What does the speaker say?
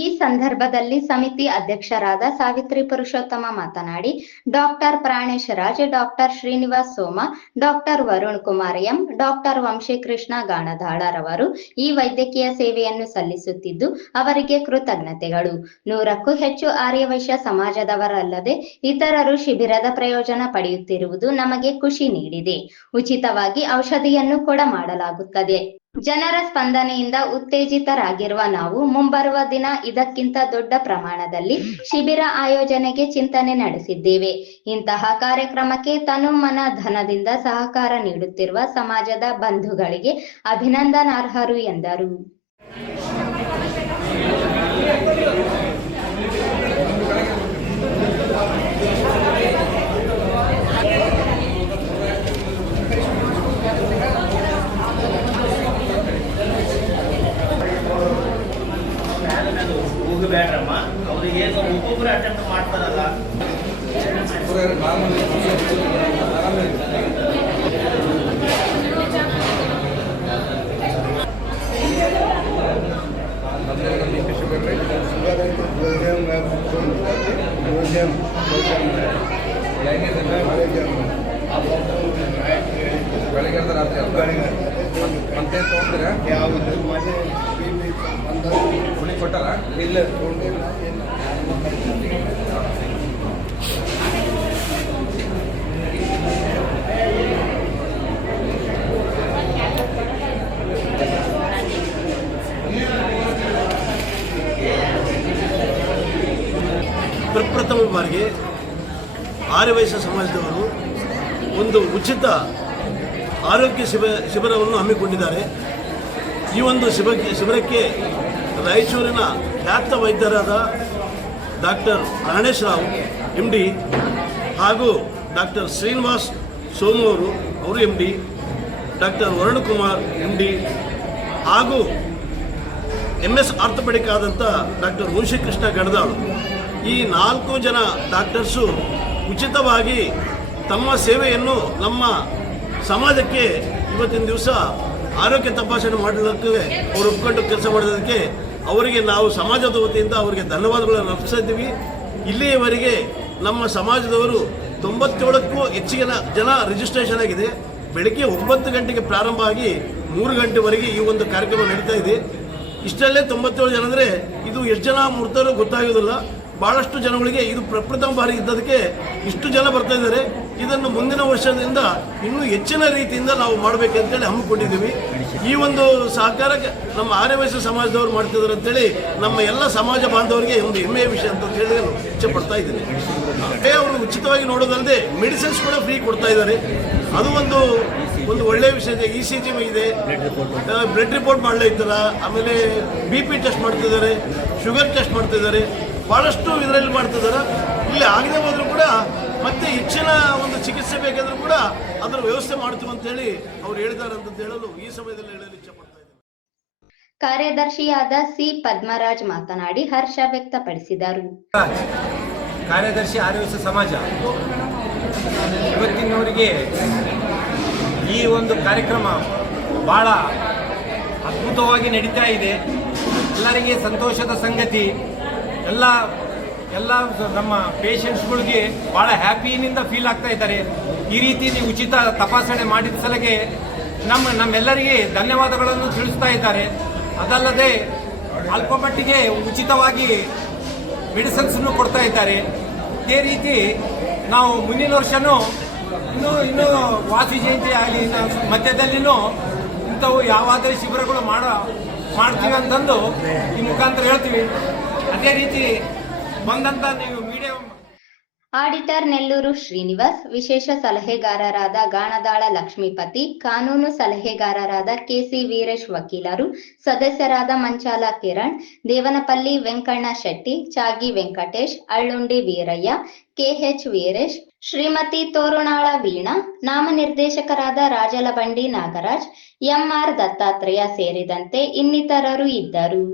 ಈ ಸಂದರ್ಭದಲ್ಲಿ ಸಮಿತಿ ಅಧ್ಯಕ್ಷರಾದ ಸಾವಿತ್ರಿ ಪುರುಷೋತ್ತಮ ಮಾತನಾಡಿ, doctor Pranesh Raj, doctor Srinivas Soma, doctor Varun Kumar M, doctor Vamshikrishna ಗಾಣದಾಳರವರು ಈ ವೈದ್ಯಕೀಯ ಸೇವೆಯನ್ನು ಸಲ್ಲಿಸುತ್ತಿದ್ದು ಅವರಿಗೆ ಕೃತಜ್ಞತೆಗಳು. 100ಕ್ಕೂ ಹೆಚ್ಚು ಆರ್ಯವೈಶ್ಯ ಸಮಾಜದವರಲ್ಲದೆ ಇತರರು ಶಿಬಿರದ ಪ್ರಯೋಜನ ಪಡೆಯುತ್ತಿರುವುದು ನಮಗೆ ಖುಷಿ ನೀಡಿದೆ. ಉಚಿತವಾಗಿ ಔಷಧಿಯನ್ನು ಕೂಡ ಮಾಡಲಾಗುತ್ತದೆ. ಜನರ ಸ್ಪಂದನೆಯಿಂದ ಉತ್ತೇಜಿತರಾಗಿರುವ ನಾವು ಮುಂಬರುವ ದಿನ ಇದಕ್ಕಿಂತ ದೊಡ್ಡ ಪ್ರಮಾಣದಲ್ಲಿ ಶಿಬಿರ ಆಯೋಜನೆಗೆ ಚಿಂತನೆ ನಡೆಸಿದ್ದೇವೆ. ಇಂತಹ ಕಾರ್ಯಕ್ರಮಕ್ಕೆ ತನು ಮನ ಧನದಿಂದ ಸಹಕಾರ ನೀಡುತ್ತಿರುವ ಸಮಾಜದ ಬಂಧುಗಳಿಗೆ ಅಭಿನಂದನಾರ್ಹರು ಎಂದರು. ಬೇಡ್ರಮ್ಮ ಅವ್ರಿಗೆ ಒಬ್ಬೊಬ್ಬರು ಅಟೆಂಪ್ಟ್ ಮಾಡ್ತಾರಲ್ಲ. ಬೆಳಗ್ಗೆ ರಾತ್ರಿ ಮತ್ತೆ ತೊಗೊಂಡ್ರೆ ಯಾವುದು ಗುಳಿ ಕೊಟ್ಟಲ್ಲ ಇಲ್ಲ ಪ್ರಪ್ರಥಮ ಬಾರಿಗೆ ಆರ್ಯವೈಶ್ಯ ಸಮಾಜದವರು ಒಂದು ಉಚಿತ ಆರೋಗ್ಯ ಶಿಬಿರವನ್ನು ಹಮ್ಮಿಕೊಂಡಿದ್ದಾರೆ. ಈ ಒಂದು ಶಿಬಿರಕ್ಕೆ ರಾಯಚೂರಿನ ಖ್ಯಾತ ವೈದ್ಯರಾದ ಡಾಕ್ಟರ್ ಪ್ರಾಣೇಶ್ ರಾವ್ MD ಹಾಗೂ ಡಾಕ್ಟರ್ ಶ್ರೀನಿವಾಸ್ ಸೋಮು ಅವರು MD, doctor Varun Kumar MD ಹಾಗೂ MS ಆರ್ಥೋಪೆಡಿಕ್ ಆದಂಥ ಡಾಕ್ಟರ್ ವಂಶೀಕೃಷ್ಣ ಗಾಣದಾಳ್, ಈ 4 ಜನ ಡಾಕ್ಟರ್ಸು ಉಚಿತವಾಗಿ ತಮ್ಮ ಸೇವೆಯನ್ನು ನಮ್ಮ ಸಮಾಜಕ್ಕೆ ಇವತ್ತಿನ ದಿವಸ ಆರೋಗ್ಯ ತಪಾಸಣೆ ಮಾಡಲಿಕ್ಕೆ ಅವರು ಒಪ್ಪಿಕೊಂಡು ಕೆಲಸ ಮಾಡೋದಕ್ಕೆ ಅವರಿಗೆ ನಾವು ಸಮಾಜದ ವತಿಯಿಂದ ಅವರಿಗೆ ಧನ್ಯವಾದಗಳನ್ನು ಅರ್ಪಿಸಿದ್ದೀವಿ. ಇಲ್ಲಿಯವರೆಗೆ ನಮ್ಮ ಸಮಾಜದವರು 97ಕ್ಕೂ ಹೆಚ್ಚಿನ ಜನ ರಿಜಿಸ್ಟ್ರೇಷನ್ ಆಗಿದೆ. ಬೆಳಗ್ಗೆ 9 ಗಂಟೆಗೆ ಪ್ರಾರಂಭ ಆಗಿ 3 ಗಂಟೆವರೆಗೆ ಈ ಒಂದು ಕಾರ್ಯಕ್ರಮ ನಡೀತಾ ಇದೆ. ಇಷ್ಟಲ್ಲೇ 97 ಜನ ಅಂದರೆ ಇದು ಎಷ್ಟು ಜನ ಮುಟ್ತಾರೋ ಗೊತ್ತಾಗೋದಿಲ್ಲ. ಭಾಳಷ್ಟು ಜನಗಳಿಗೆ ಇದು ಪ್ರಪ್ರಥಮ ಬಾರಿ ಇದ್ದದಕ್ಕೆ ಇಷ್ಟು ಜನ ಬರ್ತಾ ಇದ್ದಾರೆ. ಇದನ್ನು ಮುಂದಿನ ವರ್ಷದಿಂದ ಇನ್ನೂ ಹೆಚ್ಚಿನ ರೀತಿಯಿಂದ ನಾವು ಮಾಡಬೇಕಂತೇಳಿ ಹಮ್ಮಿಕೊಂಡಿದ್ದೀವಿ. ಈ ಒಂದು ಸಹಕಾರಕ್ಕೆ ನಮ್ಮ ಆರ್ಯವೈಶ್ಯ ಸಮಾಜದವರು ಮಾಡ್ತಿದ್ದಾರೆ ಅಂತೇಳಿ ನಮ್ಮ ಎಲ್ಲ ಸಮಾಜ ಬಾಂಧವರಿಗೆ ಒಂದು ಹೆಮ್ಮೆಯ ವಿಷಯ ಅಂತ ಹೇಳಿ ಇಚ್ಛೆ ಪಡ್ತಾ ಇದ್ದೀನಿ. ಅವರು ಉಚಿತವಾಗಿ ನೋಡೋದಲ್ಲದೆ ಮೆಡಿಸಿನ್ಸ್ ಕೂಡ ಫ್ರೀ ಕೊಡ್ತಾ ಇದ್ದಾರೆ. ಅದು ಒಂದು ಒಳ್ಳೆಯ ವಿಷಯ ಇದೆ. ECG ಇದೆ, ಬ್ಲಡ್ ರಿಪೋರ್ಟ್ ಮಾಡಲಿದ್ದಾರೆ, ಆಮೇಲೆ BP ಟೆಸ್ಟ್ ಮಾಡ್ತಿದ್ದಾರೆ, ಶುಗರ್ ಟೆಸ್ಟ್ ಮಾಡ್ತಿದ್ದಾರೆ, ಭಾಳಷ್ಟು ಇದರಲ್ಲಿ ಮಾಡ್ತಿದ್ದಾರೆ. ಇಲ್ಲಿ ಆಗದೆ ಹೋದರೂ ಕೂಡ ಮತ್ತೆ ಹೆಚ್ಚಿನ ಒಂದು ಚಿಕಿತ್ಸೆ ಬೇಕಾದರೂ ಕೂಡ ಅದರ ವ್ಯವಸ್ಥೆ ಮಾಡ್ತೀವಿ ಅಂತೇಳಿ ಅವ್ರು ಹೇಳಿದ್ದಾರೆ ಅಂತ ಹೇಳಲು ಈ ಸಮಯದಲ್ಲಿ ಹೇಳಲು ಇಚ್ಛೆ ಪಡ್ತಾ ಇದ್ದಾರೆ. ಕಾರ್ಯದರ್ಶಿಯಾದ C ಪದ್ಮರಾಜ್ ಮಾತನಾಡಿ ಹರ್ಷ ವ್ಯಕ್ತಪಡಿಸಿದರು. ಕಾರ್ಯದರ್ಶಿ ಆರ್ಯವೈಶ್ಯ ಸಮಾಜ ಇವತ್ತಿನವರಿಗೆ ಈ ಒಂದು ಕಾರ್ಯಕ್ರಮ ಬಹಳ ಅದ್ಭುತವಾಗಿ ನಡೀತಾ ಇದೆ. ಎಲ್ಲರಿಗೆ ಸಂತೋಷದ ಸಂಗತಿ. ಎಲ್ಲ ನಮ್ಮ ಪೇಷಂಟ್ಸ್ಗಳಿಗೆ ಭಾಳ ಹ್ಯಾಪಿನಿಂದ ಫೀಲ್ ಆಗ್ತಾ ಇದ್ದಾರೆ. ಈ ರೀತಿ ನೀವು ಉಚಿತ ತಪಾಸಣೆ ಮಾಡಿದ ಸಲಗೆ ನಮ್ಮೆಲ್ಲರಿಗೆ ಧನ್ಯವಾದಗಳನ್ನು ತಿಳಿಸ್ತಾ ಇದ್ದಾರೆ. ಅದಲ್ಲದೆ ಅಲ್ಪ ಮಟ್ಟಿಗೆ ಉಚಿತವಾಗಿ ಮೆಡಿಸಿನ್ಸನ್ನು ಕೊಡ್ತಾ ಇದ್ದಾರೆ. ಇದೇ ರೀತಿ ನಾವು ಮುಂದಿನ ವರ್ಷನೂ ಇನ್ನೂ ವಾಸಿ ಜಯಂತಿ ಆಗಲಿ ಮಧ್ಯದಲ್ಲಿನೂ ಇಂಥವು ಯಾವಾದರೂ ಶಿಬಿರಗಳು ಮಾಡ್ತೀವಿ ಅಂತಂದು ಈ ಮುಖಾಂತರ ಹೇಳ್ತೀವಿ. ಅದೇ ರೀತಿ ಬಂದಂತ ನೀವು ಮೀಡಿಯಾ ಆಡಿಟರ್ ನೆಲ್ಲೂರು ಶ್ರೀನಿವಾಸ್, ವಿಶೇಷ ಸಲಹೆಗಾರರಾದ ಗಾಣದಾಳ ಲಕ್ಷ್ಮೀಪತಿ, ಕಾನೂನು ಸಲಹೆಗಾರರಾದ KC ವೀರೇಶ್ ವಕೀಲರು, ಸದಸ್ಯರಾದ ಮಂಚಾಲ ಕಿರಣ್, ದೇವನಪಲ್ಲಿ ವೆಂಕಣ್ಣ ಶೆಟ್ಟಿ, ಚಾಗಿ ವೆಂಕಟೇಶ್, ಅಳ್ಳುಂಡಿ ವೀರಯ್ಯ, KH ವೀರೇಶ್, ಶ್ರೀಮತಿ ತೋರುಣಾಳ ವೀಣಾ, ನಾಮನಿರ್ದೇಶಕರಾದ ರಾಜಲಬಂಡಿ ನಾಗರಾಜ್, MR ದತ್ತಾತ್ರೇಯ ಸೇರಿದಂತೆ ಇನ್ನಿತರರು ಇದ್ದರು.